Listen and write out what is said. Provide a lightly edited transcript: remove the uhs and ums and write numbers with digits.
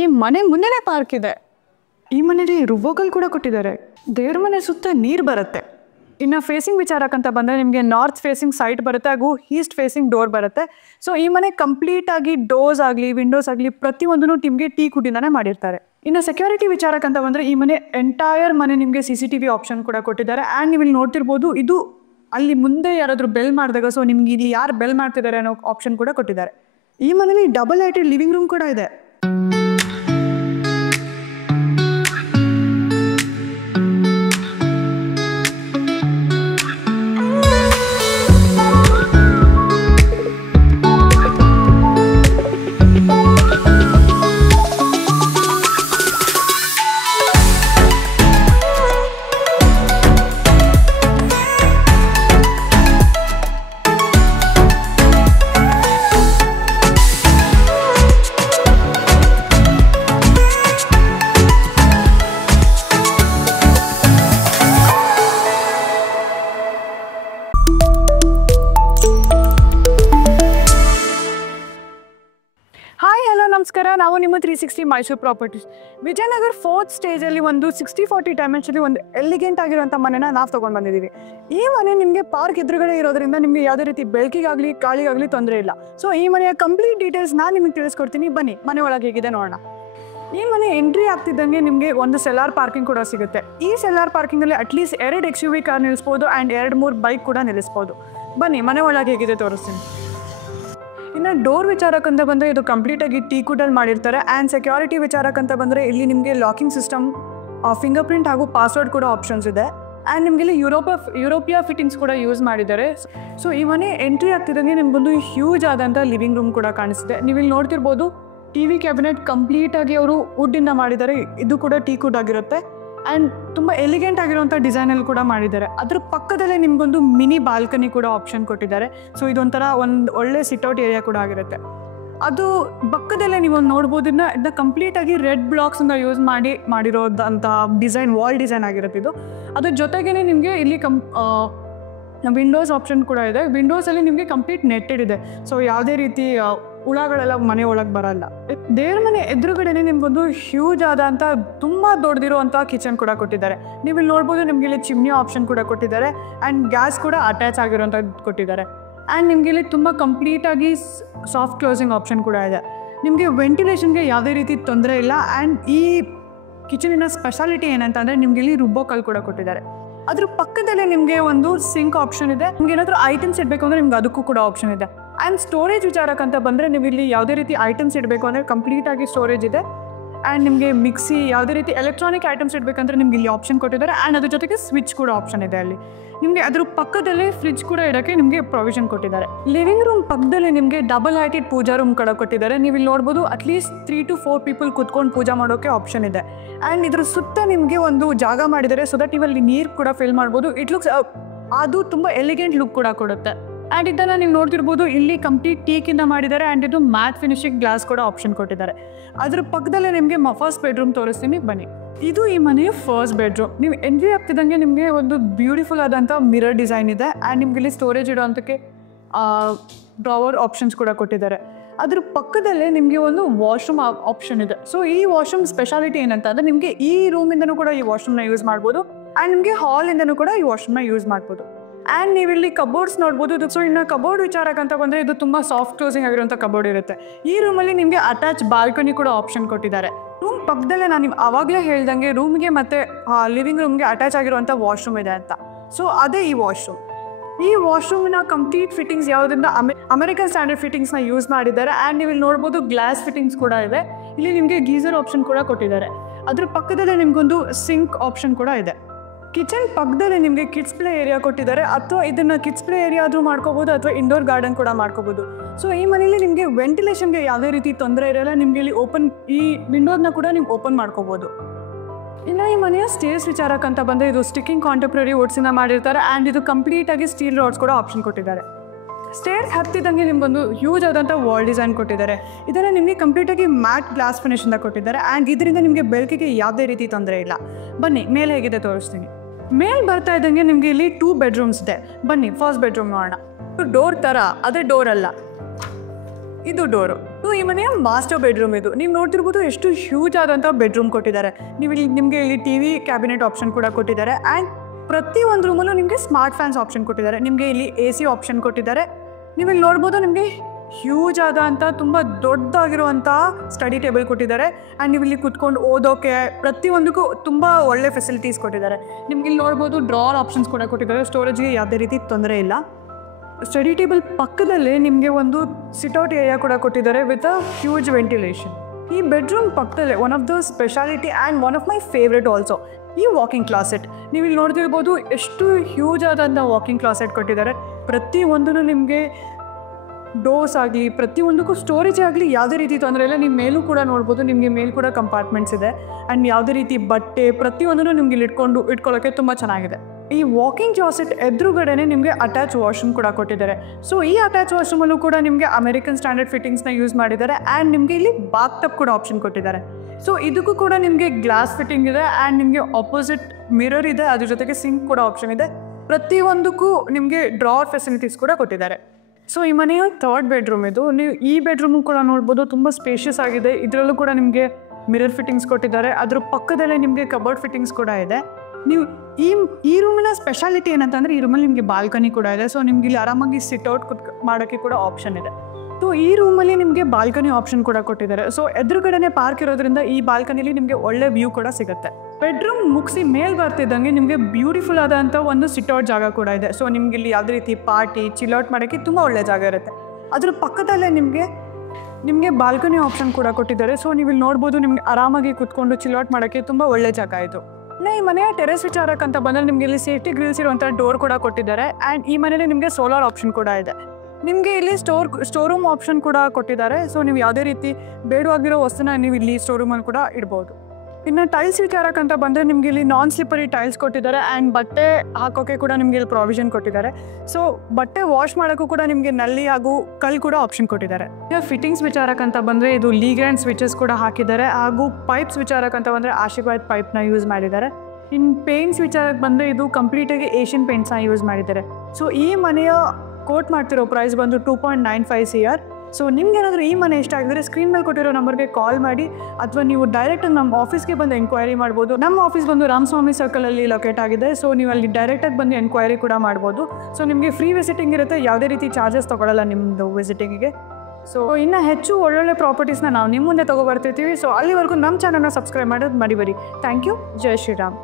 ಈ ಮನೆ ಮುಂದೆನೇ ಪಾರ್ಕ್ ಇದೆ. ಈ ಮನೇಲಿ ರುಬೋಕಲ್ ಕೂಡ ಕೊಟ್ಟಿದ್ದಾರೆ. ದೇವ್ರ ಮನೆ ಸುತ್ತ ನೀರು ಬರುತ್ತೆ. ಇನ್ನು ಫೇಸಿಂಗ್ ವಿಚಾರಕ್ಕಂತ ಬಂದರೆ ನಿಮಗೆ ನಾರ್ತ್ ಫೇಸಿಂಗ್ ಸೈಟ್ ಬರುತ್ತೆ ಹಾಗೂ ಈಸ್ಟ್ ಫೇಸಿಂಗ್ ಡೋರ್ ಬರುತ್ತೆ. ಸೊ ಈ ಮನೆ ಕಂಪ್ಲೀಟಾಗಿ ಡೋರ್ಸ್ ಆಗಲಿ ವಿಂಡೋಸ್ ಆಗಲಿ ಪ್ರತಿಯೊಂದೂ ನಿಮಗೆ ಟೀಕ್ ವುಡ್ಡಿಂದನೇ ಮಾಡಿರ್ತಾರೆ. ಇನ್ನು ಸೆಕ್ಯೂರಿಟಿ ವಿಚಾರಕ್ಕಂತ ಬಂದರೆ ಈ ಮನೆ ಎಂಟೈರ್ ಮನೆ ನಿಮಗೆ CCTV ಆಪ್ಷನ್ ಕೂಡ ಕೊಟ್ಟಿದ್ದಾರೆ. ಆ್ಯಂಡ್ ನೀವು ಇಲ್ಲಿ ನೋಡ್ತಿರ್ಬೋದು, ಇದು ಅಲ್ಲಿ ಮುಂದೆ ಯಾರಾದರೂ ಬೆಲ್ ಮಾಡಿದಾಗ ಸೊ ನಿಮ್ಗೆ ಇಲ್ಲಿ ಯಾರು ಬೆಲ್ ಮಾಡ್ತಿದ್ದಾರೆ ಅನ್ನೋ ಆಪ್ಷನ್ ಕೂಡ ಕೊಟ್ಟಿದ್ದಾರೆ. ಈ ಮನೇಲಿ ಡಬಲ್ ಲೈಟೆಡ್ ಲಿವಿಂಗ್ ರೂಮ್ ಕೂಡ ಇದೆ. ನಮಸ್ಕಾರ, ನಾವು ನಿಮ್ಮ 360 ಮೈಸೂರು ಪ್ರಾಪರ್ಟೀಸ್ ವಿಜಯನಗರ 4th ಸ್ಟೇಜಲ್ಲಿ ಒಂದು 60-40 ಡೈಮೆನ್ಷನಲ್ಲಿ ಒಂದು ಎಲಿಗೆಂಟ್ ಆಗಿರುವಂಥ ಮನೆನ ನಾವು ತೊಗೊಂಡು ಬಂದಿದ್ದೀವಿ. ಈ ಮನೆ ನಿಮಗೆ ಪಾರ್ಕ್ ಎದುರುಗಡೆ ಇರೋದ್ರಿಂದ ನಿಮಗೆ ಯಾವುದೇ ರೀತಿ ಬೆಳಕಿಗಾಗಲಿ ಗಾಳಿಗಾಗಲಿ ತೊಂದರೆ ಇಲ್ಲ. ಸೊ ಈ ಮನೆಯ ಕಂಪ್ಲೀಟ್ ಡೀಟೇಲ್ಸ್ ನಾನು ನಿಮಗೆ ತಿಳಿಸ್ಕೊಡ್ತೀನಿ. ಬನ್ನಿ ಮನೆ ಒಳಗೆ ಹೇಗಿದೆ ನೋಡೋಣ. ಈ ಮನೆ ಎಂಟ್ರಿ ಆಗ್ತಿದ್ದಂಗೆ ನಿಮಗೆ ಒಂದು ಸೆಲ್ಲಾರ್ ಪಾರ್ಕಿಂಗ್ ಕೂಡ ಸಿಗುತ್ತೆ. ಈ ಸೆಲ್ಲಾರ್ ಪಾರ್ಕಿಂಗಲ್ಲಿ ಅಟ್ಲೀಸ್ಟ್ 2 XUV ಕಾರ್ ನಿಲ್ಲಿಸ್ಬೋದು ಆ್ಯಂಡ್ 2-3 ಬೈಕ್ ಕೂಡ ನಿಲ್ಲಿಸ್ಬೋದು. ಬನ್ನಿ ಮನೆ ಒಳಗೆ ಹೇಗಿದೆ ತೋರಿಸ್ತೀನಿ. ಇನ್ನು ಡೋರ್ ವಿಚಾರಕ್ಕಂತ ಬಂದರೆ ಇದು ಕಂಪ್ಲೀಟಾಗಿ ಟೀಕ್ ವುಡ್ಡಲ್ಲಿ ಮಾಡಿರ್ತಾರೆ. ಆ್ಯಂಡ್ ಸೆಕ್ಯೂರಿಟಿ ವಿಚಾರಕ್ಕಂತ ಬಂದರೆ ಇಲ್ಲಿ ನಿಮಗೆ ಲಾಕಿಂಗ್ ಸಿಸ್ಟಮ್, ಫಿಂಗರ್ ಪ್ರಿಂಟ್ ಹಾಗೂ ಪಾಸ್ವರ್ಡ್ ಕೂಡ ಆಪ್ಷನ್ಸ್ ಇದೆ. ಆ್ಯಂಡ್ ನಿಮಗೆ ಇಲ್ಲಿ ಯುರೋಪಿಯಾ ಫಿಟ್ಟಿಂಗ್ಸ್ ಕೂಡ ಯೂಸ್ ಮಾಡಿದ್ದಾರೆ. ಸೊ ಈ ಮನೆ ಎಂಟ್ರಿ ಆಗ್ತಿದ್ದಂಗೆ ನಿಮಗೊಂದು ಹ್ಯೂಜ್ ಆದಂಥ ಲಿವಿಂಗ್ ರೂಮ್ ಕೂಡ ಕಾಣಿಸುತ್ತೆ. ನೀವು ಇಲ್ಲಿ ನೋಡ್ತಿರ್ಬೋದು, TV ಕ್ಯಾಬಿನೆಟ್ ಕಂಪ್ಲೀಟಾಗಿ ಅವರು ವುಡ್ಡಿಂದ ಮಾಡಿದ್ದಾರೆ. ಇದು ಕೂಡ ಟೀಕ್ ವುಡ್ ಆಗಿರುತ್ತೆ ಆ್ಯಂಡ್ ತುಂಬ ಎಲಿಗೆಂಟ್ ಆಗಿರುವಂಥ ಡಿಸೈನಲ್ಲಿ ಕೂಡ ಮಾಡಿದ್ದಾರೆ. ಅದ್ರ ಪಕ್ಕದಲ್ಲೇ ನಿಮಗೊಂದು ಮಿನಿ ಬಾಲ್ಕನಿ ಕೂಡ ಆಪ್ಷನ್ ಕೊಟ್ಟಿದ್ದಾರೆ. ಸೊ ಇದೊಂಥರ ಒಂದು ಒಳ್ಳೆ ಸಿಟ್ಔಟ್ ಏರಿಯಾ ಕೂಡ ಆಗಿರುತ್ತೆ. ಅದು ಪಕ್ಕದಲ್ಲೇ ನೀವು ನೋಡ್ಬೋದು, ಇದನ್ನ ಕಂಪ್ಲೀಟಾಗಿ ರೆಡ್ ಬ್ಲಾಕ್ಸಿಂದ ಯೂಸ್ ಮಾಡಿರೋದಂಥ ಡಿಸೈನ್, ವಾಲ್ ಡಿಸೈನ್ ಆಗಿರುತ್ತೆ ಇದು. ಅದ್ರ ಜೊತೆಗೇ ನಿಮಗೆ ಇಲ್ಲಿ ವಿಂಡೋಸ್ ಆಪ್ಷನ್ ಕೂಡ ಇದೆ. ವಿಂಡೋಸಲ್ಲಿ ನಿಮಗೆ ಕಂಪ್ಲೀಟ್ ನೆಟ್ಟೆಡ್ ಇದೆ. ಸೊ ಯಾವುದೇ ರೀತಿ ಹುಳಗಳೆಲ್ಲ ಮನೆ ಒಳಗೆ ಬರಲ್ಲ. ದೇವ್ರ ಮನೆ ಎದುರುಗಡೆನೇ ನಿಮ್ಗೊಂದು ಹ್ಯೂಜ್ ಆದಂಥ ತುಂಬ ದೊಡ್ಡದಿರುವಂಥ ಕಿಚನ್ ಕೂಡ ಕೊಟ್ಟಿದ್ದಾರೆ. ನೀವು ಇಲ್ಲಿ ನೋಡ್ಬೋದು, ನಿಮಗೆ ಇಲ್ಲಿ ಚಿಮ್ನಿ ಆಪ್ಷನ್ ಕೂಡ ಕೊಟ್ಟಿದ್ದಾರೆ ಆ್ಯಂಡ್ ಗ್ಯಾಸ್ ಕೂಡ ಅಟ್ಯಾಚ್ ಆಗಿರೋಂಥದ್ದು ಕೊಟ್ಟಿದ್ದಾರೆ. ಆ್ಯಂಡ್ ನಿಮಗೆ ಇಲ್ಲಿ ತುಂಬ ಕಂಪ್ಲೀಟಾಗಿ ಸಾಫ್ಟ್ ಕ್ಲೋಸಿಂಗ್ ಆಪ್ಷನ್ ಕೂಡ ಇದೆ. ನಿಮಗೆ ವೆಂಟಿಲೇಷನ್ಗೆ ಯಾವುದೇ ರೀತಿ ತೊಂದರೆ ಇಲ್ಲ. ಆ್ಯಂಡ್ ಈ ಕಿಚನಿನ ಸ್ಪೆಷಾಲಿಟಿ ಏನಂತಂದರೆ ನಿಮಗೆ ಇಲ್ಲಿ ರುಬೋಕಲ್ ಕೂಡ ಕೊಟ್ಟಿದ್ದಾರೆ. ಅದ್ರ ಪಕ್ಕದಲ್ಲೇ ನಿಮಗೆ ಒಂದು ಸಿಂಕ್ ಆಪ್ಷನ್ ಇದೆ. ನಿಮ್ಗೆ ಏನಾದರೂ ಐಟಮ್ಸ್ ಇಡಬೇಕು ಅಂದರೆ ನಿಮ್ಗೆ ಅದಕ್ಕೂ ಕೂಡ ಆಪ್ಷನ್ ಇದೆ. ಆ್ಯಂಡ್ ಸ್ಟೋರೇಜ್ ವಿಚಾರಕ್ಕಂತ ಬಂದರೆ ನೀವು ಇಲ್ಲಿ ಯಾವುದೇ ರೀತಿ ಐಟಮ್ಸ್ ಇಡಬೇಕು ಅಂದರೆ ಕಂಪ್ಲೀಟಾಗಿ ಸ್ಟೋರೇಜ್ ಇದೆ. ಆ್ಯಂಡ್ ನಿಮಗೆ ಮಿಕ್ಸಿ, ಯಾವುದೇ ರೀತಿ ಎಲೆಕ್ಟ್ರಾನಿಕ್ ಐಟಮ್ಸ್ ಇಡಬೇಕಂದ್ರೆ ನಿಮ್ಗೆ ಇಲ್ಲಿ ಆಪ್ಷನ್ ಕೊಟ್ಟಿದ್ದಾರೆ. ಆ್ಯಂಡ್ ಅದ್ರ ಜೊತೆಗೆ ಸ್ವಿಚ್ ಕೂಡ ಆಪ್ಷನ್ ಇದೆ. ಅಲ್ಲಿ ನಿಮಗೆ ಅದ್ರ ಪಕ್ಕದಲ್ಲೇ ಫ್ರಿಜ್ ಕೂಡ ಇಡೋಕ್ಕೆ ನಿಮಗೆ ಪ್ರೊವಿಷನ್ ಕೊಟ್ಟಿದ್ದಾರೆ. ಲಿವಿಂಗ್ ರೂಮ್ ಪಕ್ಕದಲ್ಲಿ ನಿಮಗೆ ಡಬಲ್ ಹೈಟೆಡ್ ಪೂಜಾ ರೂಮ್ ಕೂಡ ಕೊಟ್ಟಿದ್ದಾರೆ. ನೀವು ಇಲ್ಲಿ ನೋಡ್ಬೋದು, ಅಟ್ಲೀಸ್ಟ್ 3 to 4 ಪೀಪಲ್ ಕುತ್ಕೊಂಡು ಪೂಜಾ ಮಾಡೋಕ್ಕೆ ಆಪ್ಷನ್ ಇದೆ. ಆ್ಯಂಡ್ ಇದ್ರ ಸುತ್ತ ನಿಮಗೆ ಒಂದು ಜಾಗ ಮಾಡಿದ್ದಾರೆ ಸೊ ದಟ್ ನೀವಲ್ಲಿ ನೀರು ಕೂಡ ಫಿಲ್ ಮಾಡ್ಬೋದು. ಇಟ್ ಲುಕ್ಸ್, ಅದು ತುಂಬ ಎಲಿಗೆಂಟ್ ಲುಕ್ ಕೂಡ ಕೊಡುತ್ತೆ. ಆ್ಯಂಡ್ ಇದನ್ನು ನೀವು ನೋಡ್ತಿರ್ಬೋದು, ಇಲ್ಲಿ ಕಂಪ್ಲೀಟ್ ಟೀಕಿಂದ ಮಾಡಿದ್ದಾರೆ. ಆ್ಯಂಡ್ ಇದು ಮ್ಯಾಟ್ ಫಿನಿಶಿಂಗ್ ಗ್ಲಾಸ್ ಕೂಡ ಆಪ್ಷನ್ ಕೊಟ್ಟಿದ್ದಾರೆ. ಅದ್ರ ಪಕ್ಕದಲ್ಲೇ ನಿಮಗೆ ಫಸ್ಟ್ ಬೆಡ್ರೂಮ್ ತೋರಿಸ್ತೀನಿ, ಬನ್ನಿ. ಇದು ಈ ಮನೆಯ ಫಸ್ಟ್ ಬೆಡ್ರೂಮ್. ನೀವು ಎಂಟ್ರಿ ಆಗ್ತಿದ್ದಂಗೆ ನಿಮಗೆ ಒಂದು ಬ್ಯೂಟಿಫುಲ್ ಆದಂಥ ಮಿರರ್ ಡಿಸೈನ್ ಇದೆ. ಆ್ಯಂಡ್ ನಿಮ್ಗೆ ಇಲ್ಲಿ ಸ್ಟೋರೇಜ್ ಇಡೋವಂಥಕ್ಕೆ ಡ್ರಾವರ್ ಆಪ್ಷನ್ಸ್ ಕೂಡ ಕೊಟ್ಟಿದ್ದಾರೆ. ಅದ್ರ ಪಕ್ಕದಲ್ಲೇ ನಿಮಗೆ ಒಂದು ವಾಶ್ರೂಮ್ ಆಪ್ಷನ್ ಇದೆ. ಸೊ ಈ ವಾಶ್ರೂಮ್ ಸ್ಪೆಷಾಲಿಟಿ ಏನಂತ ಅಂದರೆ ನಿಮಗೆ ಈ ರೂಮಿಂದನೂ ಕೂಡ ಈ ವಾಶ್ರೂಮ್ನ ಯೂಸ್ ಮಾಡ್ಬೋದು. ಆ್ಯಂಡ್ ನಿಮಗೆ ಹಾಲಿಂದನೂ ಕೂಡ ಈ ವಾಶ್ರೂಮ್ನ ಯೂಸ್ ಮಾಡ್ಬೋದು. ಆ್ಯಂಡ್ ನೀವು ಇಲ್ಲಿ ಕಬೋರ್ಡ್ಸ್ ನೋಡ್ಬೋದು. ಇದು ಸೊ ಇನ್ನು ಕಬೋರ್ಡ್ ವಿಚಾರಕ್ಕಂತ ಬಂದರೆ ಇದು ತುಂಬ ಸಾಫ್ಟ್ ಕ್ಲೋಸಿಂಗ್ ಆಗಿರುವಂಥ ಕಬೋರ್ಡ್ ಇರುತ್ತೆ. ಈ ರೂಮಲ್ಲಿ ನಿಮಗೆ ಅಟ್ಯಾಚ್ ಬಾಲ್ಕನಿ ಕೂಡ ಆಪ್ಷನ್ ಕೊಟ್ಟಿದ್ದಾರೆ. ರೂಮ್ ಪಕ್ಕದಲ್ಲೇ ನಾನು ನೀವು ಆವಾಗಲೇ ಹೇಳ್ದಂಗೆ ರೂಮ್ಗೆ ಮತ್ತು ಲಿವಿಂಗ್ ರೂಮ್ಗೆ ಅಟ್ಯಾಚ್ ಆಗಿರುವಂಥ ವಾಶ್ರೂಮ್ ಇದೆ ಅಂತ. ಸೊ ಅದೇ ಈ ವಾಶ್ರೂಮ್. ಈ ವಾಶ್ರೂಮಿನ ಕಂಪ್ಲೀಟ್ ಫಿಟ್ಟಿಂಗ್ಸ್ ಯಾವುದರಿಂದ ಅಮೆರಿಕನ್ ಸ್ಟ್ಯಾಂಡರ್ಡ್ ಫಿಟ್ಟಿಂಗ್ಸ್ನ ಯೂಸ್ ಮಾಡಿದ್ದಾರೆ. ಆ್ಯಂಡ್ ನೀವು ಇಲ್ಲಿ ನೋಡ್ಬೋದು, ಗ್ಲಾಸ್ ಫಿಟ್ಟಿಂಗ್ಸ್ ಕೂಡ ಇದೆ. ಇಲ್ಲಿ ನಿಮಗೆ ಗೀಸರ್ ಆಪ್ಷನ್ ಕೂಡ ಕೊಟ್ಟಿದ್ದಾರೆ. ಅದ್ರ ಪಕ್ಕದಲ್ಲೇ ನಿಮಗೊಂದು ಸಿಂಕ್ ಆಪ್ಷನ್ ಕೂಡ ಇದೆ. ಕಿಚನ್ ಪಕ್ಕದಲ್ಲೇ ನಿಮಗೆ ಕಿಡ್ಸ್ ಪ್ಲೇ ಏರಿಯಾ ಕೊಟ್ಟಿದ್ದಾರೆ. ಅಥವಾ ಇದನ್ನು ಕಿಡ್ಸ್ ಪ್ಲೇ ಏರಿಯಾ ಆದರೂ ಮಾಡ್ಕೋಬೋದು ಅಥವಾ ಇಂಡೋರ್ ಗಾರ್ಡನ್ ಕೂಡ ಮಾಡ್ಕೋಬೋದು. ಸೊ ಈ ಮನೆಯಲ್ಲಿ ನಿಮಗೆ ವೆಂಟಿಲೇಷನ್ಗೆ ಯಾವುದೇ ರೀತಿ ತೊಂದರೆ ಇರೋಲ್ಲ. ನಿಮಗೆ ಇಲ್ಲಿ ಈ ವಿಂಡೋಸ್ನ ಕೂಡ ನೀವು ಓಪನ್ ಮಾಡ್ಕೋಬೋದು. ಇನ್ನು ಈ ಮನೆಯ ಸ್ಟೇರ್ಸ್ ವಿಚಾರಕ್ಕಂತ ಬಂದರೆ ಇದು ಸ್ಟಿಕ್ಕಿಂಗ್ ಕಾಂಟೆಂಪ್ರರಿ ವುಡ್ಸಿಂದ ಮಾಡಿರ್ತಾರೆ. ಆ್ಯಂಡ್ ಇದು ಕಂಪ್ಲೀಟಾಗಿ ಸ್ಟೀಲ್ ರಾಡ್ಸ್ ಕೂಡ ಆಪ್ಷನ್ ಕೊಟ್ಟಿದ್ದಾರೆ. ಸ್ಟೇರ್ಸ್ ಹತ್ತಿದಂಗೆ ನಿಮಗೊಂದು ಹ್ಯೂಜ್ ಆದಂಥ ವಾಲ್ ಡಿಸೈನ್ ಕೊಟ್ಟಿದ್ದಾರೆ. ಇದನ್ನು ನಿಮಗೆ ಕಂಪ್ಲೀಟಾಗಿ ಮ್ಯಾಟ್ ಗ್ಲಾಸ್ ಫಿನಿಶಿಂದ ಕೊಟ್ಟಿದ್ದಾರೆ. ಆ್ಯಂಡ್ ಇದರಿಂದ ನಿಮಗೆ ಬೆಳಕಿಗೆ ಯಾವುದೇ ರೀತಿ ತೊಂದರೆ ಇಲ್ಲ. ಬನ್ನಿ ಮೇಲೆ ಹೇಗಿದೆ ತೋರಿಸ್ತೀನಿ. ಮೇಲೆ ಬರ್ತಾ ಇದ್ದಂಗೆ ನಿಮಗೆ ಇಲ್ಲಿ 2 ಬೆಡ್ರೂಮ್ಸ್ ಇದೆ. ಬನ್ನಿ ಫಸ್ಟ್ ಬೆಡ್ರೂಮ್ ನೋಡೋಣ. ಡೋರ್ ಥರ, ಅದೇ ಡೋರ್ ಅಲ್ಲ. ಇದು ಡೋರು. ಈ ಮನೆಯ ಮಾಸ್ಟರ್ ಬೆಡ್ರೂಮ್ ಇದು. ನೀವು ನೋಡ್ತಿರ್ಬೋದು ಎಷ್ಟು ಹ್ಯೂಜ್ ಆದಂಥ ಬೆಡ್ರೂಮ್ ಕೊಟ್ಟಿದ್ದಾರೆ. ನೀವು ಇಲ್ಲಿ ನಿಮಗೆ ಇಲ್ಲಿ ಟಿ ವಿ ಕ್ಯಾಬಿನೆಟ್ ಆಪ್ಷನ್ ಕೂಡ ಕೊಟ್ಟಿದ್ದಾರೆ. ಆ್ಯಂಡ್ ಪ್ರತಿ ಒಂದು ರೂಮಲ್ಲೂ ನಿಮಗೆ ಸ್ಮಾರ್ಟ್ ಫ್ಯಾನ್ಸ್ ಆಪ್ಷನ್ ಕೊಟ್ಟಿದ್ದಾರೆ. ನಿಮಗೆ ಇಲ್ಲಿ AC ಆಪ್ಷನ್ ಕೊಟ್ಟಿದ್ದಾರೆ. ನೀವು ಇಲ್ಲಿ ನೋಡ್ಬೋದು ನಿಮಗೆ ಹ್ಯೂಜ್ ಆದಂಥ ತುಂಬ ದೊಡ್ಡದಾಗಿರುವಂಥ ಸ್ಟಡಿ ಟೇಬಲ್ ಕೊಟ್ಟಿದ್ದಾರೆ. ಆ್ಯಂಡ್ ನೀವು ಇಲ್ಲಿ ಕುತ್ಕೊಂಡು ಓದೋಕ್ಕೆ ಪ್ರತಿಯೊಂದಕ್ಕೂ ತುಂಬ ಒಳ್ಳೆ ಫೆಸಿಲಿಟೀಸ್ ಕೊಟ್ಟಿದ್ದಾರೆ. ನಿಮ್ಗೆ ಇಲ್ಲಿ ನೋಡ್ಬೋದು ಡ್ರಾರ್ ಆಪ್ಷನ್ಸ್ ಕೂಡ ಕೊಟ್ಟಿದ್ದಾರೆ. ಸ್ಟೋರೇಜ್ಗೆ ಯಾವುದೇ ರೀತಿ ತೊಂದರೆ ಇಲ್ಲ. ಸ್ಟಡಿ ಟೇಬಲ್ ಪಕ್ಕದಲ್ಲೇ ನಿಮಗೆ ಒಂದು ಸಿಟ್ಔಟ್ ಏರಿಯಾ ಕೂಡ ಕೊಟ್ಟಿದ್ದಾರೆ ವಿತ್ ಅ ಹ್ಯೂಜ್ ವೆಂಟಿಲೇಷನ್. ಈ ಬೆಡ್ರೂಮ್ ಪಕ್ಕದಲ್ಲೇ one of the speciality and one of my favourite also ಈ ವಾಕಿಂಗ್ ಕ್ಲಾಸೆಟ್. ನೀವು ಇಲ್ಲಿ ನೋಡ್ತಿರ್ಬೋದು ಎಷ್ಟು ಹ್ಯೂಜ್ ಆದಂಥ ವಾಕಿಂಗ್ ಕ್ಲಾಸೆಟ್ ಕೊಟ್ಟಿದ್ದಾರೆ. ಪ್ರತಿಯೊಂದೂ ನಿಮಗೆ ಡೋರ್ಸ್ ಆಗಲಿ ಪ್ರತಿಯೊಂದಕ್ಕೂ ಸ್ಟೋರೇಜ್ ಆಗಲಿ ಯಾವುದೇ ರೀತಿ ತೊಂದರೆ ಇಲ್ಲ. ನೀವು ಮೇಲೂ ಕೂಡ ನೋಡ್ಬೋದು, ನಿಮಗೆ ಮೇಲ್ ಕೂಡ ಕಂಪಾರ್ಟ್ಮೆಂಟ್ಸ್ ಇದೆ. ಆ್ಯಂಡ್ ಯಾವುದೇ ರೀತಿ ಬಟ್ಟೆ ಪ್ರತಿಯೊಂದೂ ನಿಮ್ಗೆ ಇಲ್ಲಿ ಇಟ್ಕೊಳ್ಳೋಕ್ಕೆ ತುಂಬ ಚೆನ್ನಾಗಿದೆ. ಈ ವಾಕಿಂಗ್ ಕ್ಲಾಸೆಟ್ ಎದುರುಗಡೆನೇ ನಿಮಗೆ ಅಟ್ಯಾಚ್ ವಾಶ್ರೂಮ್ ಕೂಡ ಕೊಟ್ಟಿದ್ದಾರೆ. ಸೊ ಈ ಅಟ್ಯಾಚ್ ವಾಶ್ರೂಮಲ್ಲೂ ಕೂಡ ನಿಮಗೆ ಅಮೆರಿಕನ್ ಸ್ಟ್ಯಾಂಡರ್ಡ್ ಫಿಟ್ಟಿಂಗ್ಸ್ನ ಯೂಸ್ ಮಾಡಿದ್ದಾರೆ. ಆ್ಯಂಡ್ ನಿಮಗೆ ಇಲ್ಲಿ ಬಾತ್ ಟಬ್ ಕೂಡ ಆಪ್ಷನ್ ಕೊಟ್ಟಿದ್ದಾರೆ. ಸೊ ಇದಕ್ಕೂ ಕೂಡ ನಿಮಗೆ ಗ್ಲಾಸ್ ಫಿಟ್ಟಿಂಗ್ ಇದೆ. ಆ್ಯಂಡ್ ನಿಮಗೆ ಆಪೋಸಿಟ್ ಮಿರರ್ ಇದೆ, ಅದ್ರ ಜೊತೆಗೆ ಸಿಂಕ್ ಕೂಡ ಆಪ್ಷನ್ ಇದೆ. ಪ್ರತಿಯೊಂದಕ್ಕೂ ನಿಮಗೆ ಡ್ರಾವರ್ ಫೆಸಿಲಿಟೀಸ್ ಕೂಡ ಕೊಟ್ಟಿದ್ದಾರೆ. ಸೊ ಈ ಮನೆಯ ಥರ್ಡ್ ಬೆಡ್ರೂಮ್ ಇದು. ನೀವು ಈ ಬೆಡ್ರೂಮು ಕೂಡ ನೋಡ್ಬೋದು, ತುಂಬ ಸ್ಪೇಷಿಯಸ್ ಆಗಿದೆ. ಇದರಲ್ಲೂ ಕೂಡ ನಿಮಗೆ ಮಿರರ್ ಫಿಟ್ಟಿಂಗ್ಸ್ ಕೊಟ್ಟಿದ್ದಾರೆ. ಅದ್ರ ಪಕ್ಕದಲ್ಲೇ ನಿಮಗೆ ಕಬೋರ್ಡ್ ಫಿಟ್ಟಿಂಗ್ಸ್ ಕೂಡ ಇದೆ. ನೀವು ಈ ರೂಮಿನ ಸ್ಪೆಷಾಲಿಟಿ ಏನಂತಂದರೆ ಈ ರೂಮಲ್ಲಿ ನಿಮಗೆ ಬಾಲ್ಕನಿ ಕೂಡ ಇದೆ. ಸೊ ನಿಮ್ಗೆ ಇಲ್ಲಿ ಆರಾಮಾಗಿ ಸಿಟ್ಔಟ್ ಮಾಡೋಕ್ಕೆ ಕೂಡ ಆಪ್ಷನ್ ಇದೆ. ಸೊ ಈ ರೂಮಲ್ಲಿ ನಿಮಗೆ ಬಾಲ್ಕನಿ ಆಪ್ಷನ್ ಕೂಡ ಕೊಟ್ಟಿದ್ದಾರೆ. ಸೊ ಎದುರುಗಡೆನೆ ಪಾರ್ಕ್ ಇರೋದ್ರಿಂದ ಈ ಬಾಲ್ಕನಿಲಿ ನಿಮಗೆ ಒಳ್ಳೆ ವ್ಯೂ ಕೂಡ ಸಿಗುತ್ತೆ. ಬೆಡ್ರೂಮ್ ಮುಗಿಸಿ ಮೇಲೆ ಬರ್ತಿದ್ದಂಗೆ ನಿಮಗೆ ಬ್ಯೂಟಿಫುಲ್ ಆದಂಥ ಒಂದು ಸಿಟ್ಔಟ್ ಜಾಗ ಕೂಡ ಇದೆ. ಸೊ ನಿಮ್ಗೆ ಇಲ್ಲಿ ಯಾವುದೇ ರೀತಿ ಪಾರ್ಟಿ ಚಿಲ್ಔಟ್ ಮಾಡೋಕ್ಕೆ ತುಂಬ ಒಳ್ಳೆ ಜಾಗ ಇರುತ್ತೆ. ಅದ್ರ ಪಕ್ಕದಲ್ಲೇ ನಿಮಗೆ ಬಾಲ್ಕನಿ ಆಪ್ಷನ್ ಕೂಡ ಕೊಟ್ಟಿದ್ದಾರೆ. ಸೊ ನೀವು ಇಲ್ಲಿ ನೋಡ್ಬೋದು, ನಿಮ್ಗೆ ಆರಾಮಾಗಿ ಕುತ್ಕೊಂಡು ಚಿಲ್ಔಟ್ ಮಾಡೋಕ್ಕೆ ತುಂಬ ಒಳ್ಳೆ ಜಾಗ ಇದು. ಈ ಮನೆಯ ಟೆರೆಸ್ ವಿಚಾರಕ್ಕಂತ ಬಂದರೆ ನಿಮಗೆ ಇಲ್ಲಿ ಸೇಫ್ಟಿ ಗ್ರಿಲ್ಸ್ ಇರುವಂಥ ಡೋರ್ ಕೂಡ ಕೊಟ್ಟಿದ್ದಾರೆ. ಆ್ಯಂಡ್ ಈ ಮನೇಲಿ ನಿಮಗೆ ಸೋಲಾರ್ ಆಪ್ಷನ್ ಕೂಡ ಇದೆ. ನಿಮಗೆ ಇಲ್ಲಿ ಸ್ಟೋರ್ ರೂಮ್ ಆಪ್ಷನ್ ಕೂಡ ಕೊಟ್ಟಿದ್ದಾರೆ. ಸೊ ನೀವು ಯಾವುದೇ ರೀತಿ ಬೇಡವಾಗಿರೋ ವಸ್ತುನ ನೀವು ಇಲ್ಲಿ ಸ್ಟೋರ್ ರೂಮಲ್ಲಿ ಕೂಡ ಇಡ್ಬೋದು. ಇನ್ನು ಟೈಲ್ಸ್ ವಿಚಾರಕ್ಕಂತ ಬಂದರೆ ನಿಮಗೆ ಇಲ್ಲಿ ನಾನ್ ಸ್ಲಿಪ್ಪರಿ ಟೈಲ್ಸ್ ಕೊಟ್ಟಿದ್ದಾರೆ. ಆ್ಯಂಡ್ ಬಟ್ಟೆ ಹಾಕೋಕ್ಕೆ ಕೂಡ ನಿಮಗೆ ಇಲ್ಲಿ ಪ್ರಾವಿಷನ್ ಕೊಟ್ಟಿದ್ದಾರೆ. ಸೊ ಬಟ್ಟೆ ವಾಶ್ ಮಾಡೋಕ್ಕೂ ಕೂಡ ನಿಮಗೆ ನಲ್ಲಿ ಹಾಗೂ ಕಲ್ಲು ಕೂಡ ಆಪ್ಷನ್ ಕೊಟ್ಟಿದ್ದಾರೆ. ಫಿಟ್ಟಿಂಗ್ಸ್ ವಿಚಾರಕ್ಕಂತ ಬಂದರೆ ಇದು ಲೀಗ್ರ್ಯಾಂಡ್ ಸ್ವಿಚಸ್ ಕೂಡ ಹಾಕಿದ್ದಾರೆ. ಹಾಗೂ ಪೈಪ್ಸ್ ವಿಚಾರಕ್ಕಂತ ಬಂದರೆ ಆಶೀರ್ವಾದ್ ಪೈಪ್ನ ಯೂಸ್ ಮಾಡಿದ್ದಾರೆ. ಇನ್ನು ಪೇಂಟ್ಸ್ ವಿಚಾರಕ್ಕೆ ಬಂದರೆ ಇದು ಕಂಪ್ಲೀಟಾಗಿ ಏಷ್ಯನ್ ಪೇಂಟ್ಸ್ನ ಯೂಸ್ ಮಾಡಿದ್ದಾರೆ. ಸೊ ಈ ಮನೆಯ ಕೋಟ್ ಮಾಡ್ತಿರೋ ಪ್ರೈಸ್ ಬಂದು 2.95 CR. ಸೊ ನಿಮ್ಗೇನಾದರೂ ಈ ಮನೆ ಇಷ್ಟ ಆಗಿದ್ರೆ ಸ್ಕ್ರೀನ್ ಮೇಲೆ ಕೊಟ್ಟಿರೋ ನಂಬರ್ಗೆ ಕಾಲ್ ಮಾಡಿ, ಅಥವಾ ನೀವು ಡೈರೆಕ್ಟಾಗಿ ನಮ್ಮ ಆಫೀಸ್ಗೆ ಬಂದು ಎಂಕ್ವೈರಿ ಮಾಡ್ಬೋದು. ನಮ್ಮ ಆಫೀಸ್ ಬಂದು ರಾಮಸ್ವಾಮಿ ಸರ್ಕಲಲ್ಲಿ ಲೊಕೇಟ್ ಆಗಿದೆ. ಸೊ ನೀವು ಅಲ್ಲಿ ಡೈರೆಕ್ಟಾಗಿ ಬಂದು ಎಂಕ್ವೈರಿ ಕೂಡ ಮಾಡ್ಬೋದು. ಸೊ ನಿಮಗೆ ಫ್ರೀ ವಿಸಿಟಿಂಗ್ ಇರುತ್ತೆ, ಯಾವುದೇ ರೀತಿ ಚಾರ್ಜಸ್ ತೊಗೊಳ್ಳಲ್ಲ ನಿಮ್ಮದು ವಿಸಿಟಿಂಗಿಗೆ. ಸೊ ಇನ್ನು ಹೆಚ್ಚು ಒಳ್ಳೊಳ್ಳೆ ಪ್ರಾಪರ್ಟೀಸ್ನ ನಾವು ನಿಮ್ಮ ಮುಂದೆ ತೊಗೊಬರ್ತಿರ್ತೀವಿ. ಸೊ ಅಲ್ಲಿವರೆಗೂ ನಮ್ಮ ಚಾನಲ್ನ ಸಬ್ಸ್ಕ್ರೈಬ್ ಮಾಡೋದು ಮರಿಬೇಡಿ. Thank you. ಜೈ ಶ್ರೀರಾಮ್.